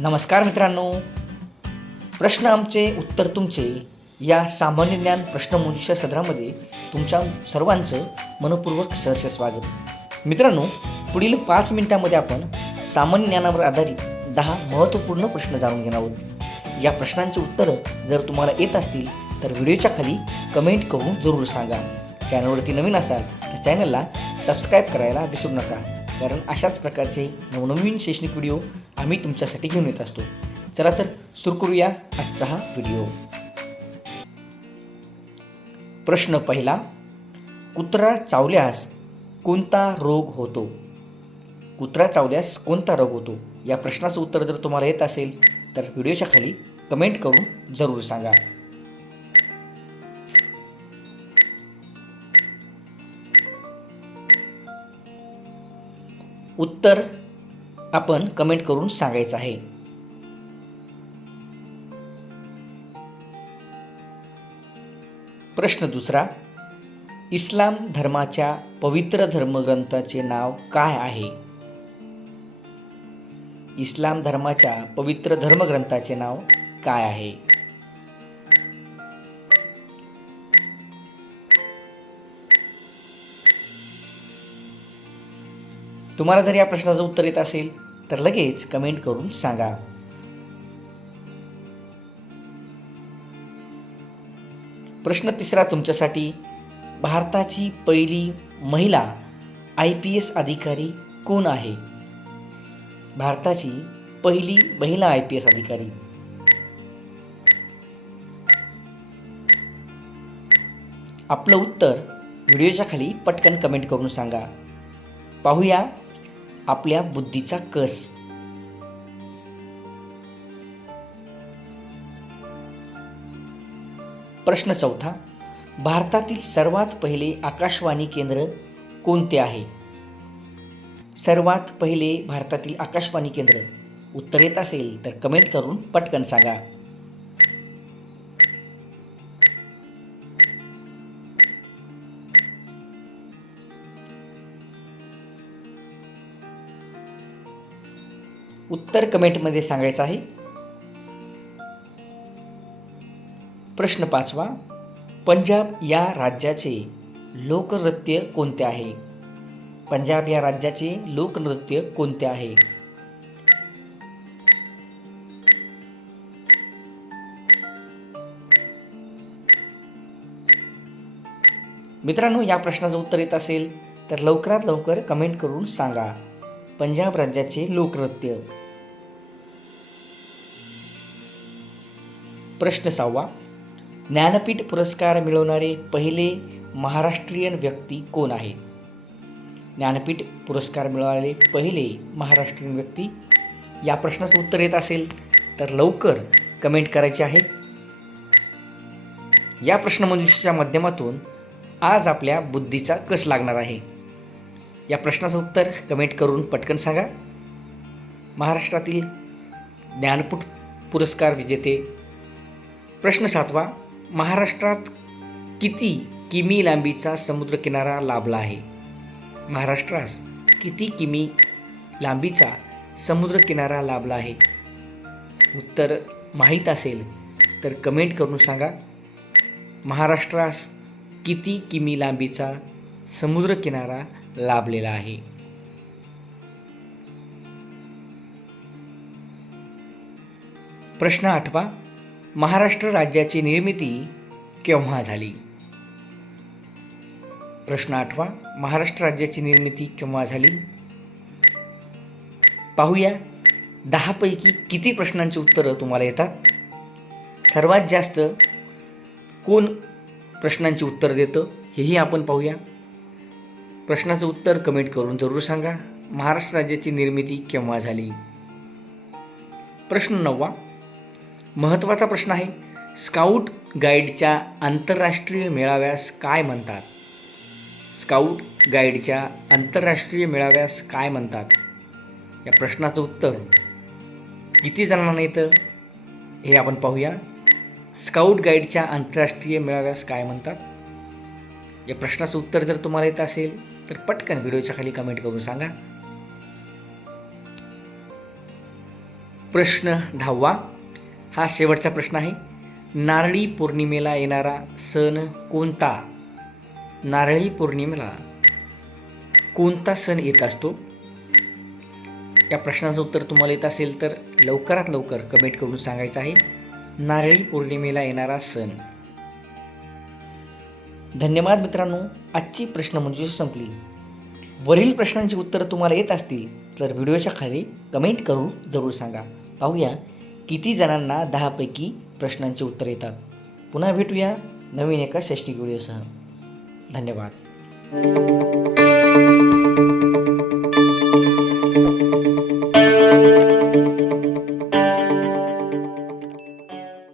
नमस्कार मित्रांनो. प्रश्न आमचे उत्तर तुमचे या सामान्य ज्ञान प्रश्नमंजुषा सदरामध्ये तुमच्या सर्वांचं मनपूर्वक सहर्ष स्वागत. मित्रांनो पुढील पाच मिनिटांमध्ये आपण सामान्य ज्ञानावर आधारित दहा महत्त्वपूर्ण प्रश्न जाणून घेणार आहोत. या प्रश्नांची उत्तरं जर तुम्हाला येत असतील तर व्हिडिओच्या खाली कमेंट करून जरूर सांगा. चॅनलवरती नवीन असाल तर चॅनलला सबस्क्राईब करायला विसरू नका. कारण अशाच प्रकारचे नवनवीन शैक्षणिक व्हिडिओ आम्ही तुमच्यासाठी घेऊन येत असतो. चला तर सुरू करूया आजचा हा व्हिडिओ. प्रश्न पहिला कुत्रा चावल्यास कोणता रोग होतो? कुत्रा चावल्यास कोणता रोग होतो? या प्रश्नाचं उत्तर जर तुम्हाला येत असेल तर व्हिडिओच्या खाली कमेंट करून जरूर सांगा. उत्तर आपण कमेंट करून सांगायचं आहे. प्रश्न दुसरा इस्लाम धर्माच्या पवित्र धर्मग्रंथाचे नाव काय आहे? इस्लाम धर्माच्या पवित्र धर्मग्रंथाचे नाव काय आहे? तुम्हाला जर या प्रश्नाचं उत्तर येत असेल तर लगेच कमेंट करून सांगा. प्रश्न तिसरा तुमच्यासाठी. भारताची पहिली महिला आय पी एस अधिकारी कोण आहे? भारताची पहिली महिला आय पी एस अधिकारी. आपलं उत्तर व्हिडिओच्या खाली पटकन कमेंट करून सांगा. पाहूया. आपल्या बुद्धीचा कस. प्रश्न चौथा भारतातील सर्वात पहिले आकाशवाणी केंद्र कोणते आहे? सर्वात पहिले भारतातील आकाशवाणी केंद्र उत्तर येत असेल तर कमेंट करून पटकन सांगा. उत्तर कमेंटमध्ये सांगायचं आहे. प्रश्न पाचवा पंजाब या राज्याचे लोकनृत्य कोणते आहे? पंजाब या राज्याचे लोकनृत्य कोणते आहे? मित्रांनो या प्रश्नाचं उत्तर येत असेल तर लवकरात लवकर कमेंट करून सांगा. पंजाब राज्याचे लोकनृत्य. प्रश्न सहावा. ज्ञानपीठ पुरस्कार मिळवणारे पहिले महाराष्ट्रीयन व्यक्ती कोण आहे? ज्ञानपीठ पुरस्कार मिळवणारे पहिले महाराष्ट्रीयन व्यक्ती? या प्रश्नाचं उत्तर येत असेल तर लवकर कमेंट करायचे आहे. या प्रश्नमंजुषेच्या माध्यमातून आज आपल्या बुद्धीचा कस लागणार आहे? या प्रश्नाचं उत्तर कमेंट करून पटकन सांगा. महाराष्ट्रातील ज्ञानपीठ पुरस्कार विजेते प्रश्न सातवा महाराष्ट्रात किती किमी लांबीचा समुद्रकिनारा लाभला आहे? महाराष्ट्रास किती किमी लांबीचा समुद्रकिनारा लाभला आहे? उत्तर माहीत असेल तर कमेंट करून सांगा. महाराष्ट्रास किती किमी लांबीचा समुद्रकिनारा लाभलेला आहे? प्रश्न आठवा महाराष्ट्र राज्याची निर्मिती केव्हा झाली? प्रश्न आठवा महाराष्ट्र राज्याची निर्मिती केव्हा झाली? पाहूया. दहापैकी किती प्रश्नांची उत्तरं तुम्हाला येतात? सर्वात जास्त कोण प्रश्नांची उत्तर देतं हेही आपण पाहूया. प्रश्नाचं उत्तर कमेंट करून जरूर सांगा. महाराष्ट्र राज्याची निर्मिती केव्हा झाली? प्रश्न नववा. महत्त्वाचा प्रश्न आहे. स्काउट गाईडच्या आंतरराष्ट्रीय मेळाव्यास काय म्हणतात? स्काउट गाईडच्या आंतरराष्ट्रीय मेळाव्यास काय म्हणतात? या प्रश्नाचं उत्तर किती जणांना येतं? हे आपण पाहूया. स्काउट गाईडच्या आंतरराष्ट्रीय मेळाव्यास काय म्हणतात? या प्रश्नाचं उत्तर जर तुम्हाला येत असेल तर पटकन व्हिडिओच्या खाली कमेंट करून सांगा. प्रश्न दहावा. हा शेवटचा प्रश्न आहे. नारळी पौर्णिमेला येणारा सण कोणता? नारळी पौर्णिमेला कोणता सण येत असतो? या प्रश्नाचं उत्तर तुम्हाला येत असेल तर लवकरात लवकर कमेंट करून सांगायचं आहे. नारळी पौर्णिमेला येणारा सण. धन्यवाद मित्रांनो. आजची प्रश्न म्हणजे संपली. वरील प्रश्नांची उत्तरं तुम्हाला येत असतील तर व्हिडिओच्या खाली कमेंट करून जरूर सांगा. पाहूया. किती जणांना दहापैकी प्रश्नांची उत्तरं येतात? पुन्हा भेटूया नवीन एका शैक्षणिक व्हिडिओसह धन्यवाद.